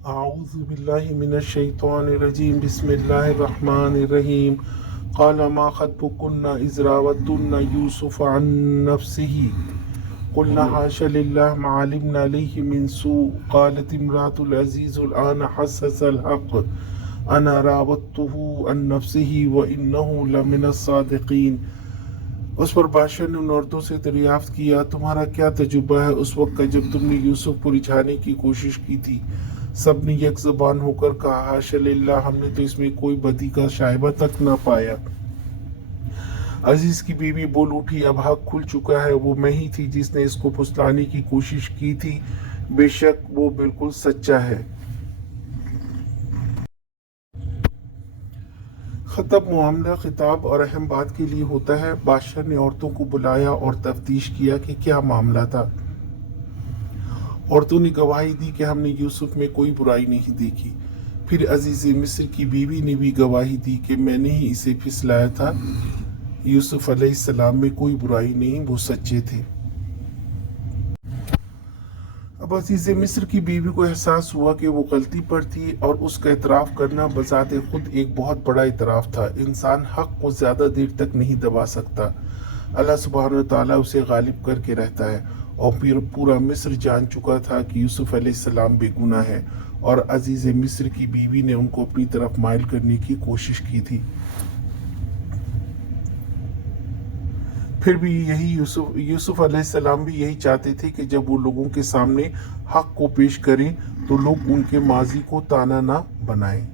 أعوذ بالله من الشيطان الرجيم بسم الله الرحمن الرحيم قال ما خطبكن إذ راوتن يوسف عن نفسه قلنا حاش لله ما علمنا عليه من سوء قالت امرأة العزيز الآن حسس الحق أنا راودته عن نفسه وإنه لمن الصادقين۔ اس پر بادشاہ نے ان عورتوں سے دریافت کیا تمہارا کیا تجربہ ہے اس وقت کا جب تم نے یوسف کو رجھانے کی کوشش کی تھی؟ سب نے یک زبان ہو کر کہا حاشا للہ، ہم نے تو اس میں کوئی بدی کا شائبہ تک نہ پایا۔ عزیز کی بیوی بول اٹھی اب حق کھل چکا ہے، وہ میں ہی تھی جس نے اس کو پھسلانے کی کوشش کی تھی، بے شک وہ بالکل سچا ہے۔ خطب معاملہ خطاب اور اہم بات کے لیے ہوتا ہے۔ بادشاہ نے عورتوں کو بلایا اور تفتیش کیا کہ کیا معاملہ تھا۔ عورتوں نے گواہی دی کہ ہم نے یوسف میں کوئی برائی نہیں دیکھی۔ پھر عزیز مصر کی بیوی نے بھی گواہی دی کہ میں نے ہی اسے پھسلایا تھا، یوسف علیہ السلام میں کوئی برائی نہیں، وہ سچے تھے۔ اب عزیز مصر کی بیوی کو احساس ہوا کہ وہ غلطی پر تھی، اور اس کا اعتراف کرنا بذات خود ایک بہت بڑا اعتراف تھا۔ انسان حق کو زیادہ دیر تک نہیں دبا سکتا، اللہ سبحانہ وتعالیٰ اسے غالب کر کے رہتا ہے، اور پھر پورا مصر جان چکا تھا کہ یوسف علیہ السلام بے گناہ ہے، اور عزیز مصر کی بیوی نے ان کو اپنی طرف مائل کرنے کی کوشش کی تھی۔ پھر بھی یوسف علیہ السلام بھی یہی چاہتے تھے کہ جب وہ لوگوں کے سامنے حق کو پیش کریں تو لوگ ان کے ماضی کو تانا نہ بنائیں۔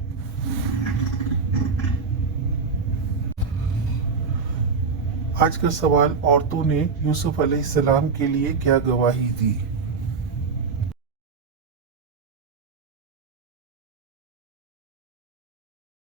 آج کا سوال، عورتوں نے یوسف علیہ السلام کے لیے کیا گواہی دی؟